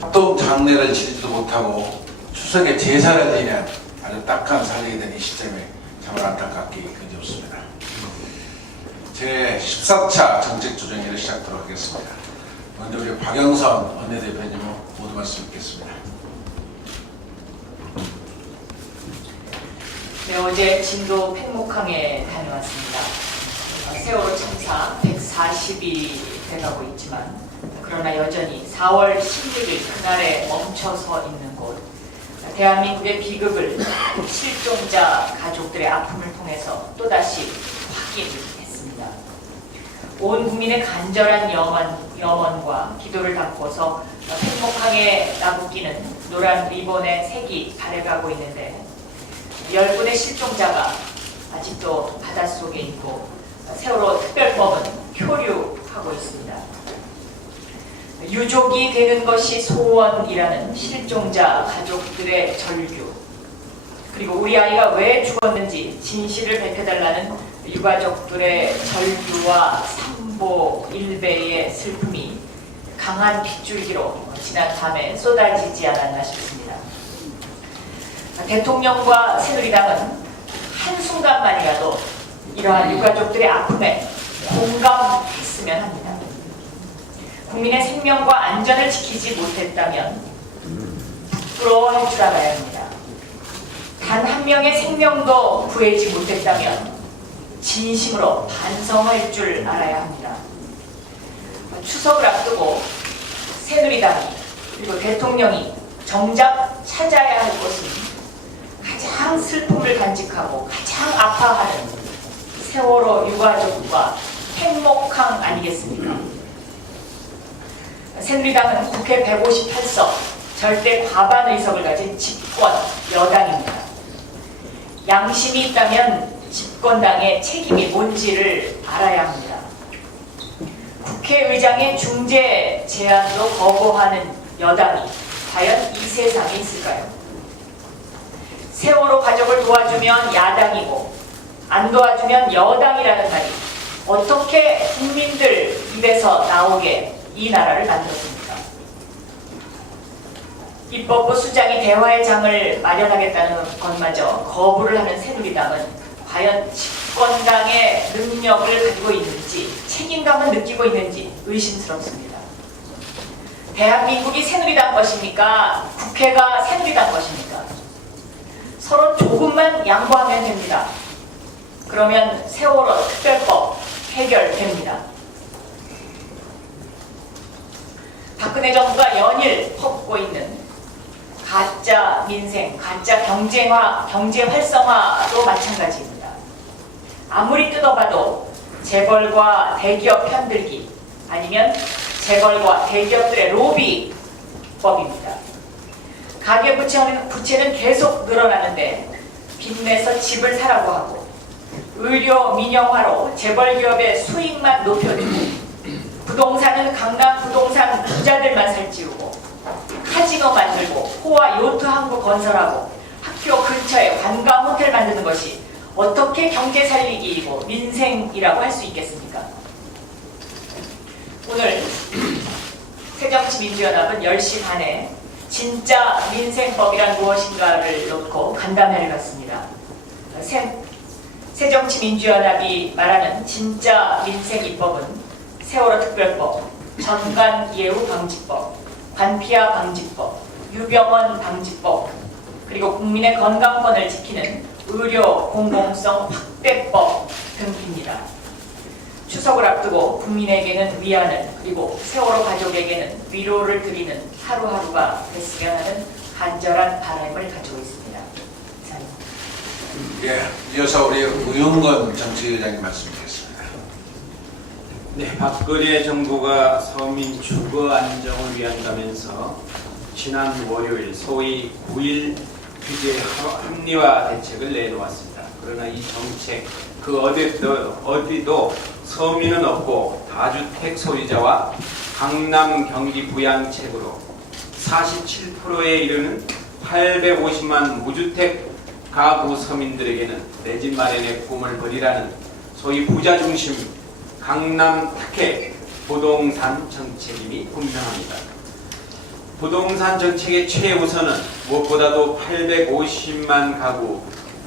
합동 장례를 치르지도 못하고 추석에 제사를 드리는 아주 딱한 상황이 된 이 시점에 정말 안타깝게 그지없습니다. 제 14차 정책조정회를 시작하도록 하겠습니다. 먼저 우리 박영선 원내대표님 모두 말씀 듣겠습니다. 네, 어제 진도 팽목항에 다녀왔습니다. 세월호 참사 140일이 돼가고 있지만 그러나 여전히 4월 16일 그날에 멈춰서 있는 곳, 대한민국의 비극을 실종자 가족들의 아픔을 통해서 또다시 확인했습니다. 온 국민의 간절한 염원과 기도를 담고서 팽목항에 나부끼는 노란 리본의 색이 바래가고 있는데 10분의 실종자가 아직도 바닷속에 있고 세월호 특별법은 표류하고 있습니다. 유족이 되는 것이 소원이라는 실종자 가족들의 절규, 그리고 우리 아이가 왜 죽었는지 진실을 밝혀달라는 유가족들의 절규와 삼보 일배의 슬픔이 강한 빗줄기로 지난 밤에 쏟아지지 않았나 싶습니다. 대통령과 새누리당은 한순간만이라도 이러한 유가족들의 아픔에 공감했으면 합니다. 국민의 생명과 안전을 지키지 못했다면 부끄러워할 줄 알아야 합니다. 단 한 명의 생명도 구해지 못했다면 진심으로 반성할 줄 알아야 합니다. 추석을 앞두고 새누리당이 그리고 대통령이 정작 찾아야 할 것은 가장 슬픔을 간직하고 가장 아파하는 세월호 유가족과 팽목항 아니겠습니까? 새누리당은 국회 158석 절대 과반 의석을 가진 집권 여당입니다. 양심이 있다면 집권당의 책임이 뭔지를 알아야 합니다. 국회의장의 중재 제안도 거부하는 여당이 과연 이 세상에 있을까요? 세월호 가족을 도와주면 야당이고 안 도와주면 여당이라는 말이 어떻게 국민들 입에서 나오게 이 나라를 만들었습니까? 입법부 수장이 대화의 장을 마련하겠다는 것마저 거부를 하는 새누리당은 과연 집권당의 능력을 가지고 있는지 책임감을 느끼고 있는지 의심스럽습니다. 대한민국이 새누리당 것입니까? 국회가 새누리당 것입니까? 서로 조금만 양보하면 됩니다. 그러면 세월호 특별법 해결됩니다. 박근혜 정부가 연일 퍼붓고 있는 가짜 민생, 가짜 경제 활성화도 마찬가지입니다. 아무리 뜯어봐도 재벌과 대기업 편들기 아니면 재벌과 대기업들의 로비법입니다. 가계부채는 계속 늘어나는데 빚내서 집을 사라고 하고 의료 민영화로 재벌기업의 수익만 높여주고 부동산은 강남 부동산 부자들만 살찌우고 카지노 만들고 호화 요트 항구 건설하고 학교 근처에 관광 호텔 만드는 것이 어떻게 경제 살리기이고 민생이라고 할 수 있겠습니까? 오늘 새정치민주연합은 10시 반에 진짜 민생법이란 무엇인가를 놓고 간담회를 갖습니다. 새정치민주연합이 말하는 진짜 민생입법은 세월호 특별법, 전관예우 방지법, 관피아 방지법, 유병원 방지법, 그리고 국민의 건강권을 지키는 의료 공공성 확대법 등입니다. 추석을 앞두고 국민에게는 위안을 그리고 세월호 가족에게는 위로를 드리는 하루하루가 됐으면 하는 간절한 바람을 가지고 있습니다. 이상입니다. 예, 이어서 우리 우영건 정치의장님 말씀 드리겠습니다. 네, 박근혜 정부가 서민 주거 안정을 위한다면서 지난 월요일 소위 9.1 규제 합리화 대책을 내놓았습니다. 그러나 이 정책 그 어디도 서민은 없고 다주택 소유자와 강남 경기 부양책으로 47%에 이르는 850만 무주택 가구 서민들에게는 내 집 마련의 꿈을 버리라는 소위 부자 중심 강남 특혜 부동산 정책임이 분명합니다. 부동산 정책의 최우선은 무엇보다도 850만 가구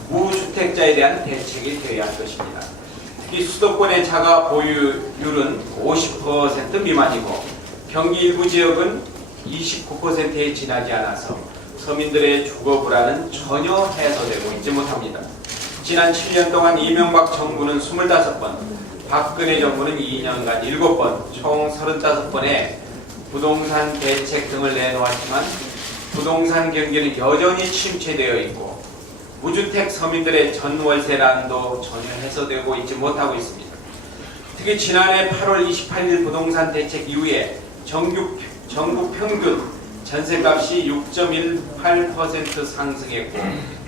무주택자에 대한 대책이 되어야 할 것입니다. 특히 수도권의 자가 보유율은 50% 미만이고 경기 일부 지역은 29%에 지나지 않아서 서민들의 주거 불안은 전혀 해소되고 있지 못합니다. 지난 7년 동안 이명박 정부는 25번, 박근혜 정부는 2년간 7번, 총 35번의 부동산 대책 등을 내놓았지만 부동산 경기는 여전히 침체되어 있고 무주택 서민들의 전월세난도 전혀 해소되고 있지 못하고 있습니다. 특히 지난해 8월 28일 부동산 대책 이후에 전국 평균 전세값이 6.18% 상승했고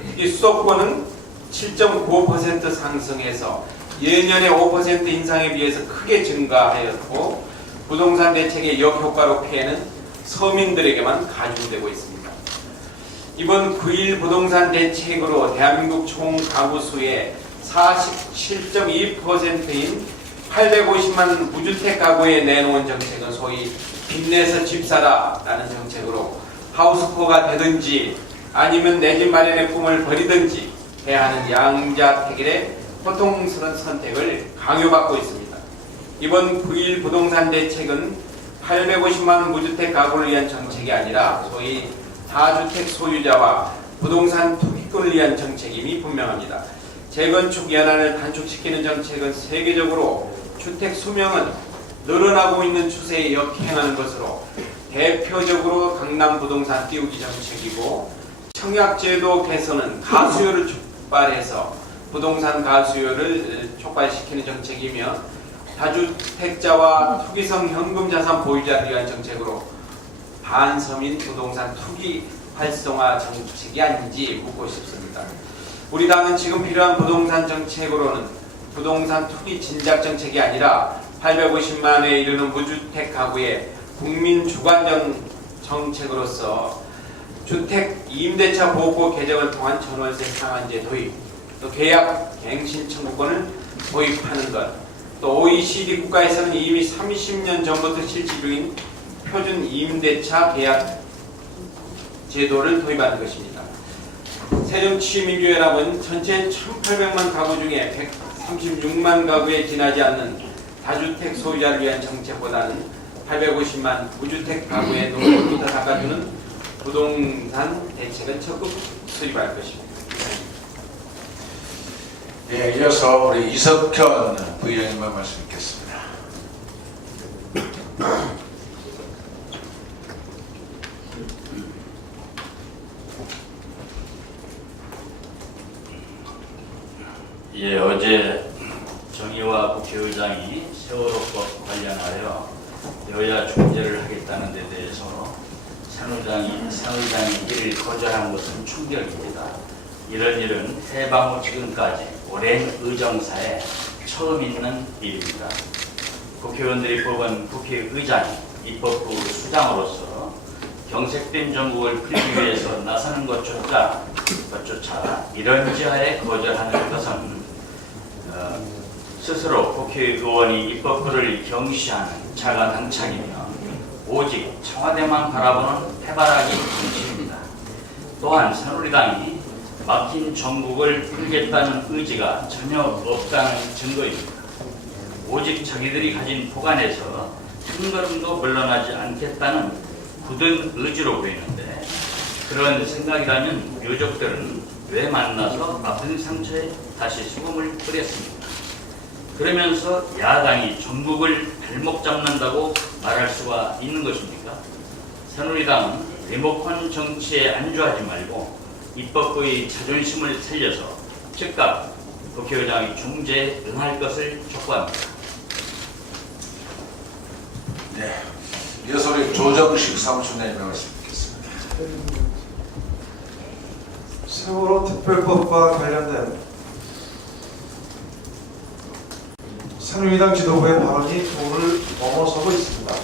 특히 수도권은 7.9% 상승해서 예년의 5% 인상에 비해서 크게 증가하였고 부동산 대책의 역효과로 피해는 서민들에게만 가중되고 있습니다. 이번 9.1 부동산 대책으로 대한민국 총 가구 수의 47.2%인 850만 무주택 가구에 내놓은 정책은 소위 빚내서 집 사라라는 정책으로 하우스포가 되든지 아니면 내 집 마련의 꿈을 버리든지 해야 하는 양자택일의 고통스러운 선택을 강요받고 있습니다. 이번 9.1 부동산 대책은 850만 무주택 가구를 위한 정책이 아니라 소위 다주택 소유자와 부동산 투기꾼을 위한 정책임이 분명합니다. 재건축 연한을 단축시키는 정책은 세계적으로 주택 수명은 늘어나고 있는 추세에 역행하는 것으로 대표적으로 강남 부동산 띄우기 정책이고 청약제도 개선은 가수요를 촉발해서 부동산 가수요를 촉발시키는 정책이며 다주택자와 투기성 현금자산 보유자를 위한 정책으로 반서민 부동산 투기 활성화 정책이 아닌지 묻고 싶습니다. 우리 당은 지금 필요한 부동산 정책으로는 부동산 투기 진작 정책이 아니라 850만에 이르는 무주택 가구의 국민 주관적 정책으로서 주택 임대차 보호법 개정을 통한 전월세 상한제 도입, 또 계약 갱신 청구권을 도입하는 것, 또 OECD 국가에서는 이미 30년 전부터 실시 중인 표준 임대차 계약 제도를 도입하는 것입니다. 새정치민주연합은 전체 1,800만 가구 중에 136만 가구에 지나지 않는 다주택 소유자를 위한 정책보다는 850만 무주택 가구의 노후부터 닦아주는 부동산 대책을 적극 수립할 것입니다. 예, 이어서 우리 이석현 부의장님만 말씀 듣겠습니다. 예, 어제 정의와 국회의장이 세월호법 관련하여 여야 중재를 하겠다는 데 대해서 산 의장이 이를 거절한 것은 충격입니다. 이런 일은 해방 후 지금까지 오랜 의정사에 처음 있는 일입니다. 국회의원들이 뽑은 국회의장이 입법부 수장으로서 경색된 정국을 풀기 위해서 나서는 것조차 이런 지하에 거절하는 것은 스스로 국회의원이 입법부를 경시하는 자간항창이며 오직 청와대만 바라보는 해바라기 정치입니다. 또한 새누리당이 막힌 정국을 풀겠다는 의지가 전혀 없다는 증거입니다. 오직 자기들이 가진 포관에서 한 걸음도 물러나지 않겠다는 굳은 의지로 보이는데 그런 생각이라면 유족들은 왜 만나서 아픈 상처에 다시 수금을 뿌렸습니까? 그러면서 야당이 전국을 발목 잡는다고 말할 수가 있는 것입니까? 새누리당은 리모컨 정치에 안주하지 말고 입법부의 자존심을 살려서 즉각 국회의장의 중재에 응할 것을 촉구합니다. 네, 이어서 우리 조정식 사무총장님 말씀 듣겠습니다. 세월호 특별법과 관련된 새누리당 지도부의 발언이 도를 넘어서고 있습니다.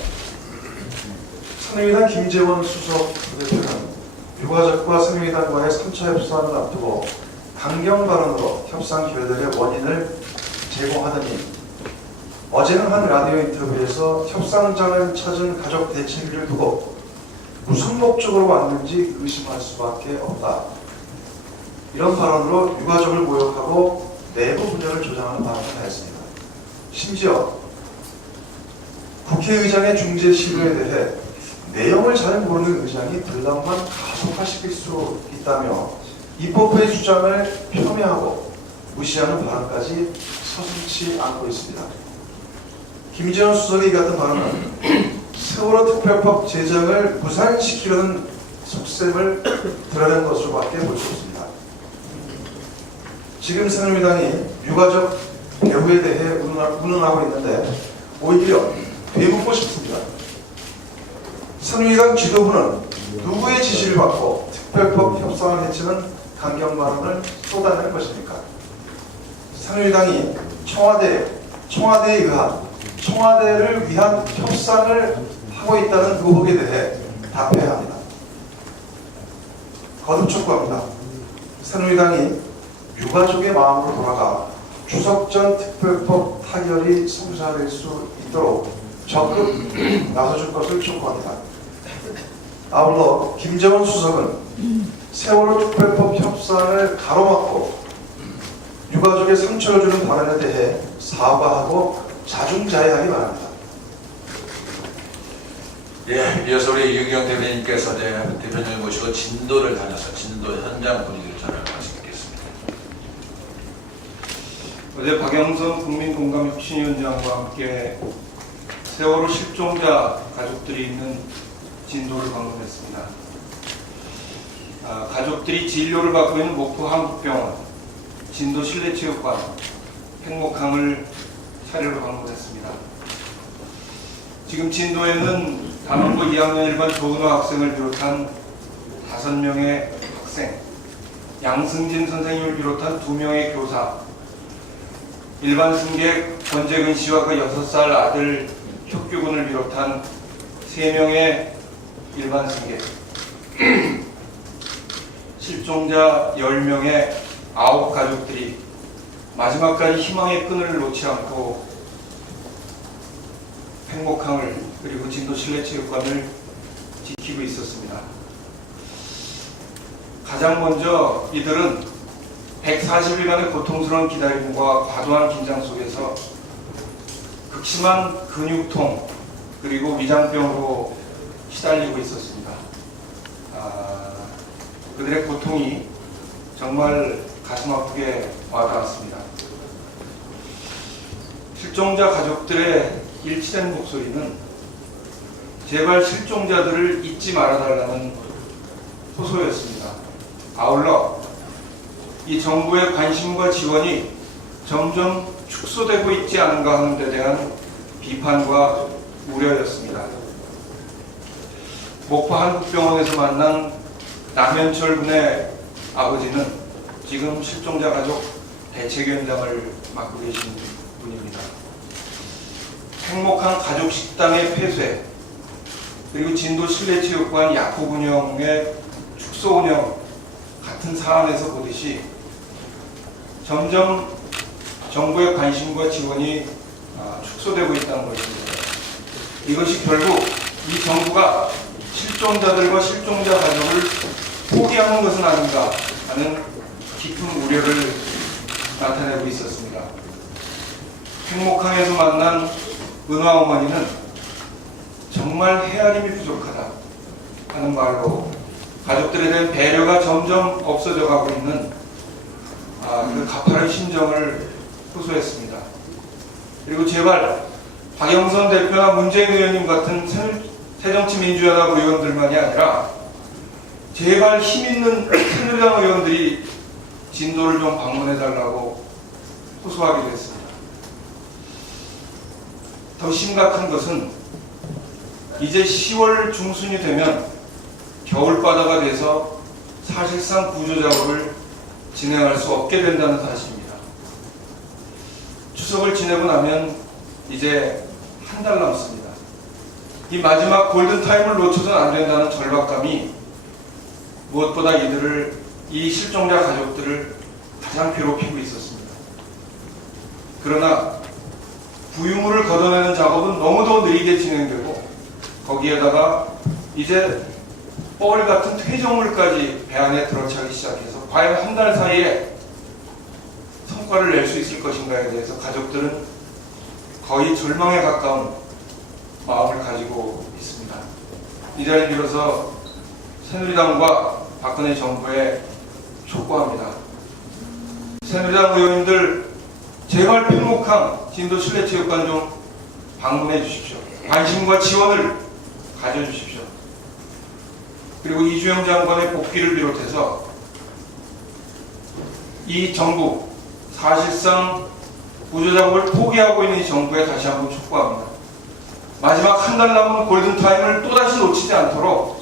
새누리당 김재원 수석 부대표는 유가족과 새누리당과의 3차 협상을 앞두고 강경 발언으로 협상 결렬의 원인을 제공하더니 어제는 한 라디오 인터뷰에서 협상장을 찾은 가족 대책위를 두고 무슨 목적으로 왔는지 의심할 수밖에 없다. 이런 발언으로 유가족을 모욕하고 내부 분열을 조장하는 발언을 했습니다. 심지어 국회의장의 중재 시도에 대해 내용을 잘 모르는 의장이 분란만 가속화시킬 수 있다며 입법부의 주장을 폄훼하고 무시하는 발언까지 서슴지 않고 있습니다. 김재원 수석의 이 같은 발언은 세월호 특별법 제정을 무산시키려는 속셈을 드러낸 것으로밖에 볼 수 없습니다. 지금 새누리당이 유가족 배후에 대해 운운하고 있는데 오히려 되묻고 싶습니다. 새누리당 지도부는 누구의 지시를 받고 특별법 협상을 해치는 강경 발언을 쏟아낼 것입니까? 새누리당이 청와대를 위한 협상을 하고 있다는 의혹에 대해 답해야 합니다. 거듭 촉구합니다. 새누리당이 유가족의 마음으로 돌아가 추석 전 특별법 타결이 성사될 수 있도록 적극 나서줄 것을 촉구합니다. 아울러 김재원 수석은 세월호 특별법 협상을 가로막고 유가족의 상처를 주는 발언에 대해 사과하고 자중자애하기 바랍니다. 예, 이어서 우리 유경 대변인께서 대변인을 모시고 진도를 다녀서 진도 현장 분위기를 전해드리겠습니다. 어제 박영선 국민공감혁신위원장과 함께 세월호 실종자 가족들이 있는 진도를 방문했습니다. 가족들이 진료를 받고 있는 목포 한국병원, 진도 실내체육관, 팽목항을 차례로 방문했습니다. 지금 진도에는 단원고 2학년 일반 조은호 학생을 비롯한 5명의 학생, 양승진 선생님을 비롯한 2명의 교사, 일반 승객 권재근 씨와 그 6살 아들 혁규군을 비롯한 3명의 일반 승객, 실종자 10명의 9가족들이 마지막까지 희망의 끈을 놓지 않고 팽목항을 그리고 진도 실내체육관을 지키고 있었습니다. 가장 먼저 이들은 140일간의 고통스러운 기다림과 과도한 긴장 속에서 극심한 근육통 그리고 위장병으로 시달리고 있었습니다. 그들의 고통이 정말 가슴 아프게 와닿았습니다. 실종자 가족들의 일치된 목소리는 제발 실종자들을 잊지 말아달라는 호소였습니다. 아울러 이 정부의 관심과 지원이 점점 축소되고 있지 않은가 하는 데 대한 비판과 우려였습니다. 목포 한국병원에서 만난 남현철 군의 아버지는 지금 실종자 가족 대책위원장을 맡고 계신 분입니다. 팽목항 가족식당의 폐쇄, 그리고 진도 실내체육관 약국 운영의 축소 운영 같은 사안에서 보듯이 점점 정부의 관심과 지원이 축소되고 있다는 것입니다. 이것이 결국 이 정부가 실종자들과 실종자 가족을 포기하는 것은 아닌가 하는 깊은 우려를 나타내고 있었습니다. 팽목항에서 만난 은화 어머니는 정말 헤아림이 부족하다 하는 말로 가족들에 대한 배려가 점점 없어져 가고 있는 그 가파른 심정을 호소했습니다. 그리고 제발 박영선 대표나 문재인 의원님 같은 새정치민주연합 의원들만이 아니라 제발 힘있는 새누리당 의원들이 진도를 좀 방문해달라고 호소하기도 했습니다. 더 심각한 것은 이제 10월 중순이 되면 겨울바다가 돼서 사실상 구조작업을 진행할 수 없게 된다는 사실입니다. 추석을 지내고 나면 이제 한 달 남습니다. 이 마지막 골든타임을 놓쳐서는 안 된다는 절박감이 무엇보다 이 실종자 가족들을 가장 괴롭히고 있었습니다. 그러나 부유물을 걷어내는 작업은 너무도 느리게 진행되고 거기에다가 이제 뻘 같은 퇴적물까지 배 안에 들어차기 시작해서 과연 한 달 사이에 성과를 낼 수 있을 것인가에 대해서 가족들은 거의 절망에 가까운 마음을 가지고 있습니다. 이 자리를 빌어서 새누리당과 박근혜 정부에 촉구합니다. 새누리당 의원님들 제발 평목항 진도 실내체육관 좀 방문해 주십시오. 관심과 지원을 가져주십시오. 그리고 이주영 장관의 복귀를 비롯해서 이 정부, 사실상 구조작업을 포기하고 있는 이 정부에 다시 한번 촉구합니다. 마지막 한 달 남은 골든타임을 또다시 놓치지 않도록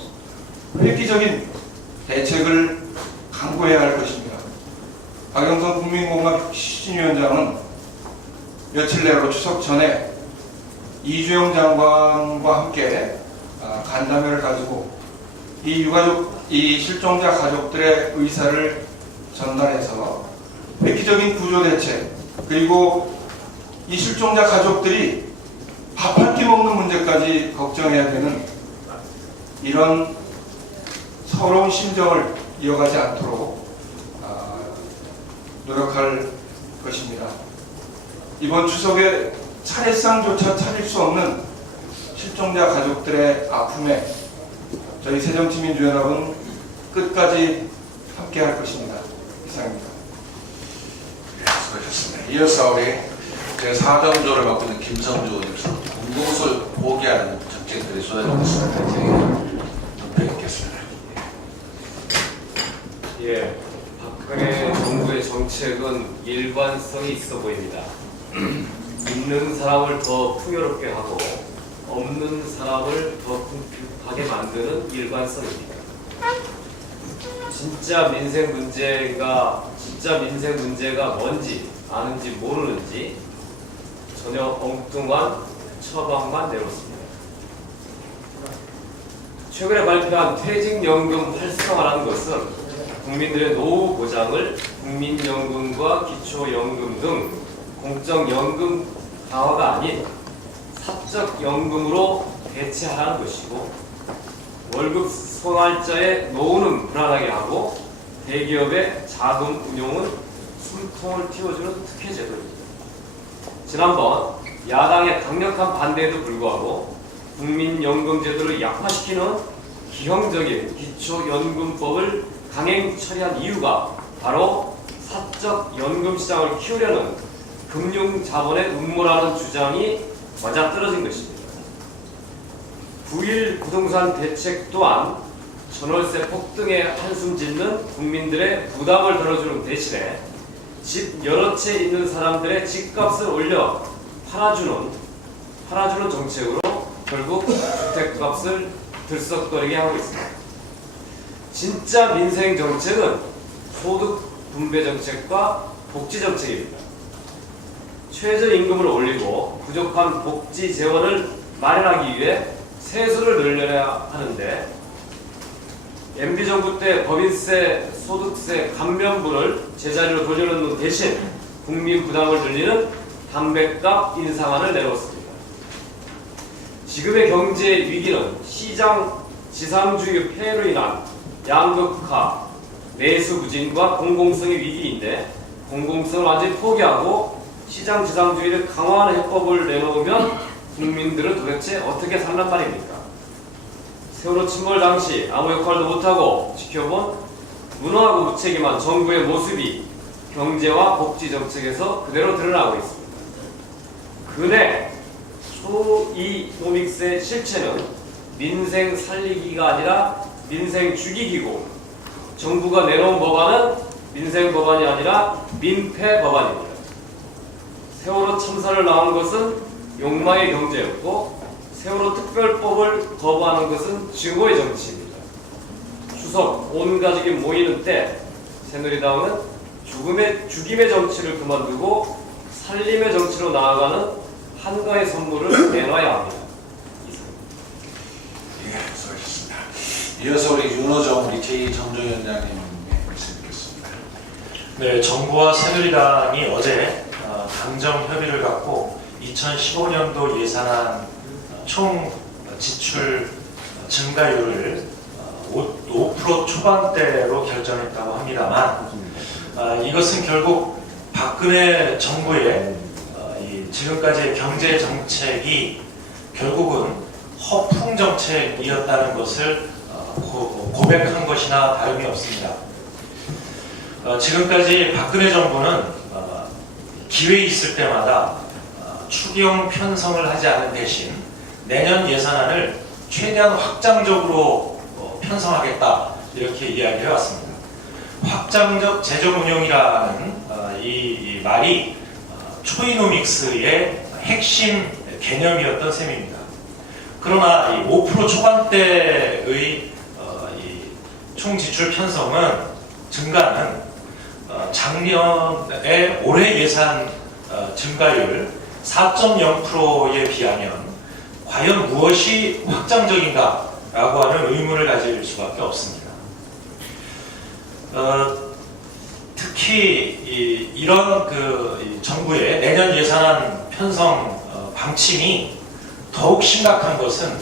획기적인 대책을 강구해야 할 것입니다. 박영선 국민공감 추진위원장은 며칠 내로 추석 전에 이주영 장관과 함께 간담회를 가지고 이 실종자 가족들의 의사를 전달해서 획기적인 구조 대책, 그리고 이 실종자 가족들이 밥 한 끼 먹는 문제까지 걱정해야 되는 이런 서러운 심정을 이어가지 않도록 노력할 것입니다. 이번 추석에 차례상조차 차릴 수 없는 실종자 가족들의 아픔에 저희 새정치민주연합은 끝까지 함께할 것입니다. 이상입니다. 네, 수고하셨습니다. 이어서 우리 제4정조를 맡고 있는 김성주 의원님, 공공소를 포기하는 정책들이 쏟아지고 있습니다. 저희가 눈에 있겠습니다. 예, 박근혜 정부의 정책은 일관성이 있어 보입니다. 있는 사람을 더 풍요롭게 하고 없는 사람을 더 궁핍하게 만드는 일관성입니다. 진짜 민생 문제가 뭔지 아는지 모르는지 전혀 엉뚱한 처방만 내놓습니다. 최근에 발표한 퇴직연금 활성화라는 것은 국민들의 노후 보장을 국민연금과 기초연금 등 공적연금 강화가 아닌 사적연금으로 대체하라는 것이고, 월급 생활자의 노후는 불안하게 하고 대기업의 자금 운용은 숨통을 틔워주는 특혜 제도입니다. 지난번 야당의 강력한 반대에도 불구하고 국민연금 제도를 약화시키는 기형적인 기초연금법을 강행 처리한 이유가 바로 사적 연금 시장을 키우려는 금융자본의 음모라는 주장이 맞아떨어진 것입니다. 9.1 부동산 대책 또한 전월세 폭등에 한숨 짓는 국민들의 부담을 덜어주는 대신에 집 여러 채 있는 사람들의 집값을 올려 팔아주는 정책으로 결국 주택값을 들썩거리게 하고 있습니다. 진짜 민생 정책은 소득 분배 정책과 복지 정책입니다. 최저임금을 올리고 부족한 복지 재원을 마련하기 위해 세수를 늘려야 하는데, MB정부 때 법인세, 소득세 감면분을 제자리로 돌려놓는 대신 국민 부담을 늘리는 담뱃값 인상안을 내놓았습니다. 지금의 경제 위기는 시장 지상주의 폐해로 인한 양극화, 내수 부진과 공공성의 위기인데, 공공성을 완전히 포기하고 시장 지상주의를 강화하는 해법을 내놓으면 국민들은 도대체 어떻게 살란 말입니까? 세월호 침몰 당시 아무 역할도 못하고 지켜본 무능하고 무책임한 정부의 모습이 경제와 복지 정책에서 그대로 드러나고 있습니다. 근해 소이노믹스의 실체는 민생 살리기가 아니라 민생 죽이기고, 정부가 내놓은 법안은 민생 법안이 아니라 민폐 법안입니다. 세월호 참사를 낳은 것은 욕망의 경제였고, 세월호 특별법을 거부하는 것은 증오의 정치입니다. 추석 온 가족이 모이는 때 새누리당은 죽임의 정치를 그만두고 살림의 정치로 나아가는 한가의 선물을 내놔야 합니다. 예, 수고하셨습니다. 이어서 우리 윤호정 우리 제2정조위원장님 말씀 듣겠습니다. 네, 정부와 새누리당이 어제 당정 협의를 갖고 2015년도 예산안 총 지출 증가율을 5% 초반대로 결정했다고 합니다만 이것은 결국 박근혜 정부의 이 지금까지의 경제 정책이 결국은 허풍 정책이었다는 것을 고백한 것이나 다름이 없습니다. 지금까지 박근혜 정부는 기회 있을 때마다 추경 편성을 하지 않은 대신 내년 예산안을 최대한 확장적으로 편성하겠다 이렇게 이야기해 왔습니다. 확장적 재정 운용이라는 이 말이 초이노믹스의 핵심 개념이었던 셈입니다. 그러나 이 5% 초반대의 총 지출 편성은 증가는 작년에 올해 예산 증가율 4.0%에 비하면 과연 무엇이 확장적인가라고 하는 의문을 가질 수밖에 없습니다. 특히 이런 정부의 내년 예산안 편성 방침이 더욱 심각한 것은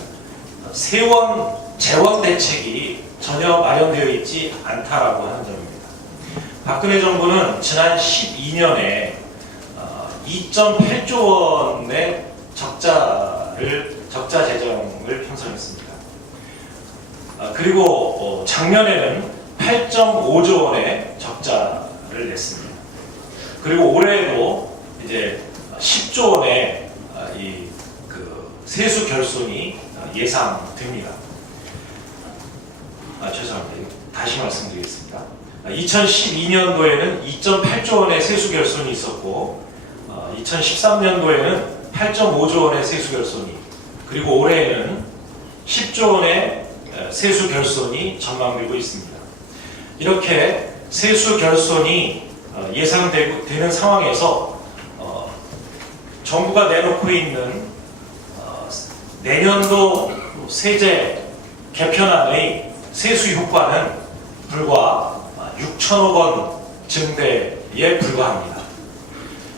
재원 대책이 전혀 마련되어 있지 않다라고 하는 점입니다. 박근혜 정부는 지난 12년에 2.8조 원의 적자 재정을 편성했습니다. 그리고 작년에는 8.5조 원의 적자를 냈습니다. 그리고 올해에도 이제 10조 원의 세수 결손이 예상됩니다. 죄송합니다. 다시 말씀드리겠습니다. 2012년도에는 2.8조 원의 세수 결손이 있었고 2013년도에는 8.5조 원의 세수 결손이, 그리고 올해에는 10조 원의 세수 결손이 전망되고 있습니다. 이렇게 세수 결손이 예상되는 상황에서 정부가 내놓고 있는 내년도 세제 개편안의 세수 효과는 불과 6천억 원 증대에 불과합니다.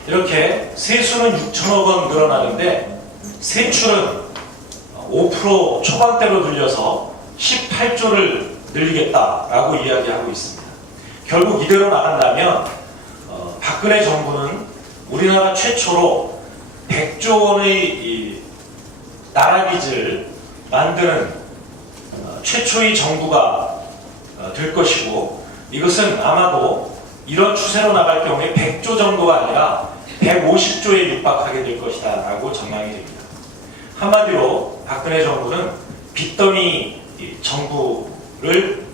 이렇게 세수는 6천억 원 늘어나는데 세출은 5% 초반대로 늘려서 18조를 늘리겠다라고 이야기하고 있습니다. 결국 이대로 나간다면 박근혜 정부는 우리나라 최초로 100조 원의 나라 빚을 만드는 최초의 정부가 될 것이고, 이것은 아마도 이런 추세로 나갈 경우에 100조 정도가 아니라 150조에 육박하게 될 것이다 라고 전망이 됩니다. 한마디로 박근혜 정부는 빚더미 정부를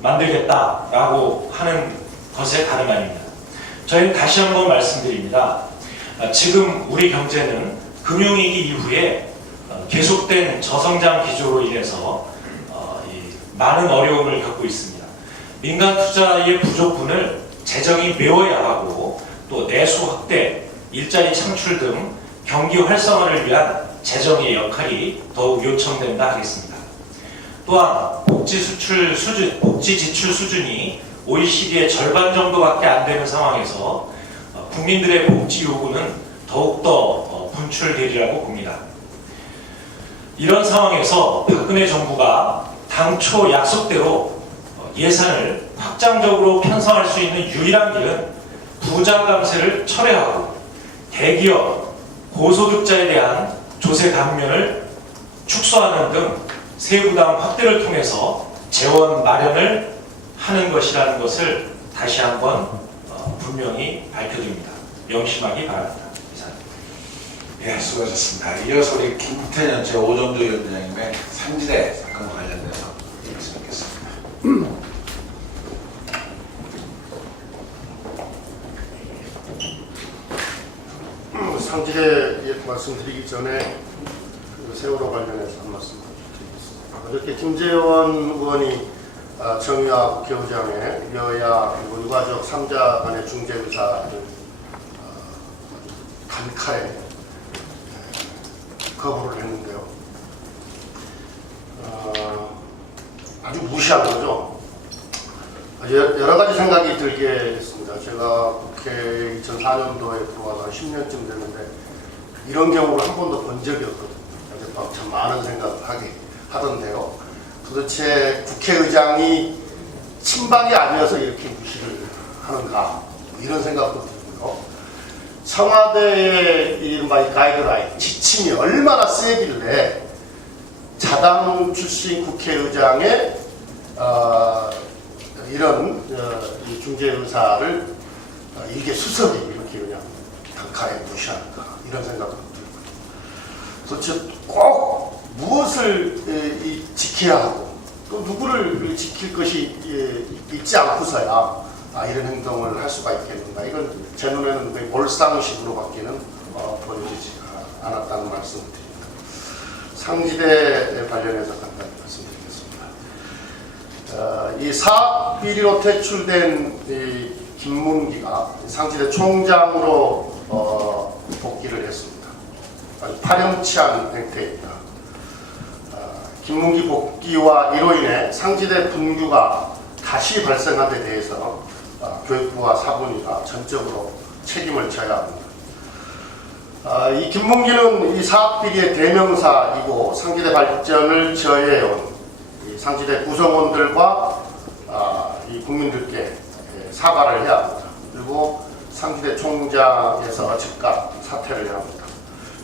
만들겠다라고 하는 것에 다름 아닙니다. 저희는 다시 한번 말씀드립니다. 지금 우리 경제는 금융위기 이후에 계속된 저성장 기조로 인해서 많은 어려움을 겪고 있습니다. 민간 투자의 부족분을 재정이 메워야 하고, 또 내수 확대, 일자리 창출 등 경기 활성화를 위한 재정의 역할이 더욱 요청된다 하겠습니다. 또한 복지 지출 수준이 OECD의 절반 정도밖에 안 되는 상황에서 국민들의 복지 요구는 더욱더 분출되리라고 봅니다. 이런 상황에서 박근혜 정부가 당초 약속대로 예산을 확장적으로 편성할 수 있는 유일한 길은 부자 감세를 철회하고 대기업, 고소득자에 대한 조세 감면을 축소하는 등 세부담 확대를 통해서 재원 마련을 하는 것이라는 것을 다시 한번 분명히 밝혀줍니다. 명심하기 바랍니다. 이상입니다. 예, 수고하셨습니다. 이어서 우리 김태년 제5정도 위원장님의 상지대 사건과 관련돼서 말씀드리겠습니다. 상지대 말씀드리기 전에 세월호 관련해서 한 말씀 드리겠습니다. 어저께 김재원 의원이 정의화 국회의장의 여야 그리고 유가족 3자 간의 중재 의사를 단칼에 거부를 했는데요. 아주 무시한 거죠. 여러 가지 생각이 들게 했습니다. 있습니다. 제가 국회 2004년도에 들어와서 한 10년쯤 됐는데 이런 경우를 한 번도 본 적이 없거든요. 어젯밤 참 많은 생각을 하던데요. 도대체 국회의장이 친박이 아니어서 이렇게 무시를 하는가, 이런 생각도 들고요. 청와대의 이른바 이 가이드라인, 지침이 얼마나 세길래 자당 출신 국회의장의 이런 이 중재 의사를 이게 수석이 이렇게 그냥 단칼에 무시하는가, 이런 생각도 들고요. 도대체 꼭 무엇을 지켜야 하고 또 누구를 지킬 것이 있지 않고서야 이런 행동을 할 수가 있겠는가. 이건 제 눈에는 거의 몰상식으로밖에는 보여지지 않았다는 말씀을 드립니다. 상지대 관련해서 간단히 말씀드리겠습니다. 이 사학 비리로 퇴출된 이 김문기가 상지대 총장으로 복귀를 했습니다. 아주 파렴치한 행태입니다. 김문기 복귀와 이로 인해 상지대 분규가 다시 발생한 데 대해서 교육부와 사분위가 전적으로 책임을 져야 합니다. 이 김문기는 이 사학비리의 대명사이고 상지대 발전을 저해해온 이 상지대 구성원들과 이 국민들께 사과를 해야 합니다. 그리고 상지대 총장에서 즉각 사퇴를 해야 합니다.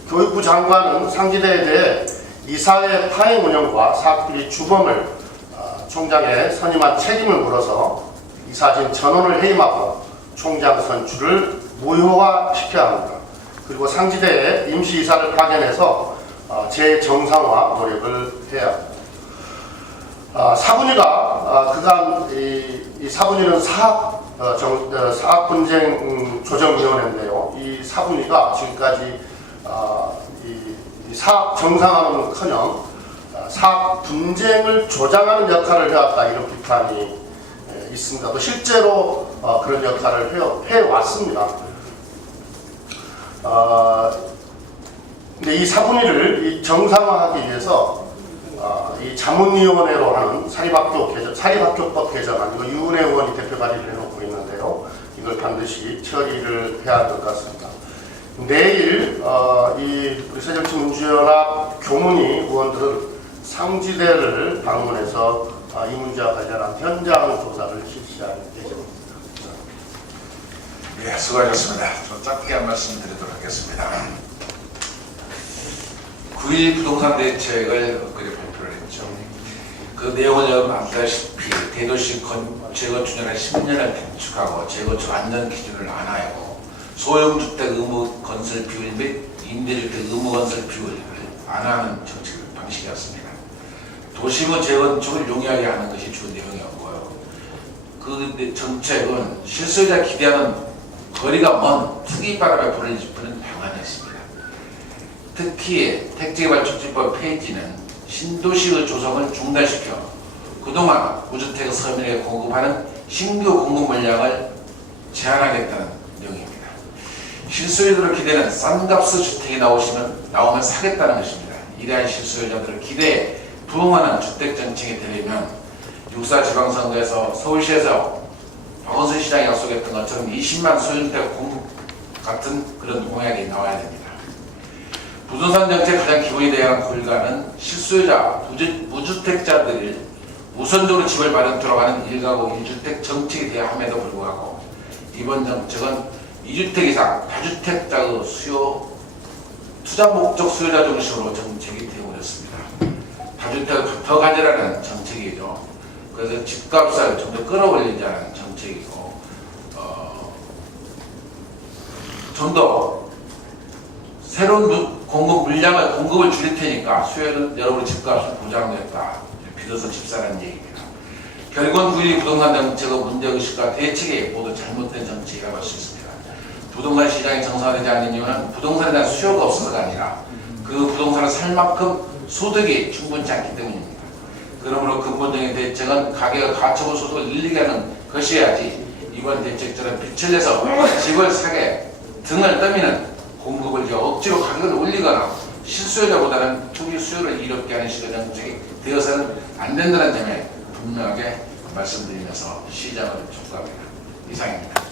교육부 장관은 상지대에 대해 이사회 파행 운영과 사학비리 주범을 총장에 선임한 책임을 물어서 이사진 전원을 해임하고 총장 선출을 무효화시켜야 합니다. 그리고 상지대에 임시이사를 파견해서 재정상화 노력을 해야 합니다. 사분위가 그간 이 사분위는 사학분쟁 조정위원회인데요. 이 사분위가 지금까지 이 사학 정상화는커녕 사학 분쟁을 조장하는 역할을 해왔다, 이런 비판이 있습니다. 또 실제로 그런 역할을 해왔습니다. 근데 이 사분위를 정상화하기 위해서 이 자문위원회로 하는 사립학교법 개정안, 이거 유은혜 의원이 대표 발의를 해놓고 있는데요. 이걸 반드시 처리를 해야 할 것 같습니다. 내일 우리 새정치민주연합 교문위 의원들은 상지대를 방문해서 이 문제와 관련한 현장 조사를 실시할 예정입니다. 네, 수고하셨습니다. 좀 짧게 한 말씀 드리도록 하겠습니다. 9.1 부동산 대책을 엊그제 발표를 했죠. 그 내용은 여러분 아시다시피 대도시 재건축년에 10년을 단축하고 재건축 안전 기준을 완화하고 소형주택 의무 건설 비율 및 임대주택 의무 건설 비율을 완화하는 정책 방식이었습니다. 도시부 재건축을 용이하게 하는 것이 주 내용이었고요. 그 정책은 실수요자 기대하는 거리가 먼 투기 바람에 불을 지피는 방안이었습니다. 특히 택지개발촉진법 폐지는 신도시의 조성을 중단시켜 그동안 무주택 서민에게 공급하는 신규 공급 물량을 제한하겠다는 내용입니다. 실수요자들의 기대는 싼 값의 주택이 나오면 사겠다는 것입니다. 이러한 실수요자들의 기대에 부응하는 주택정책이 되려면 6.4 지방선거에서 서울시에서 박원순 시장이 약속했던 것처럼 20만 소유주택 공급 같은 그런 공약이 나와야 됩니다. 부동산 정책 가장 기본이 되어야 하는 골간은 실수요자, 무주택자들이 우선적으로 집을 마련토록 하는 1가구 1주택 정책이 되어야 함에도 불구하고 이번 정책은 2주택 이상 다주택자의 수요, 투자 목적 수요자 중심으로 정책이 되어버렸습니다. 다주택을 더 가져라는 정책이죠. 그래서 집값을 좀 더 끌어올리자는 정책이고, 좀 더 새로운 공급을 줄일 테니까 수요는 여러분의 집값을 보장했다. 빌어서 집사라는 얘기입니다. 결국은 9.1 부동산 정책의 문제의식과 대책이 모두 잘못된 정책이라고 할 수 있습니다. 부동산 시장이 정상화되지 않는 이유는 부동산에 대한 수요가 없어서가 아니라 그 부동산을 살 만큼 소득이 충분치 않기 때문입니다. 그러므로 근본적인 대책은 가격과 가처분 소득을 늘리게 하는 것이어야지 이번 대책처럼 빛을 내서 집을 사게 등을 떠미는 공급을 억지로 가격을 올리거나 실수요자보다는 투기 수요를 이롭게 하는 식의 정책이 되어서는 안 된다는 점에 분명하게 말씀드리면서 시작을 촉구합니다. 이상입니다.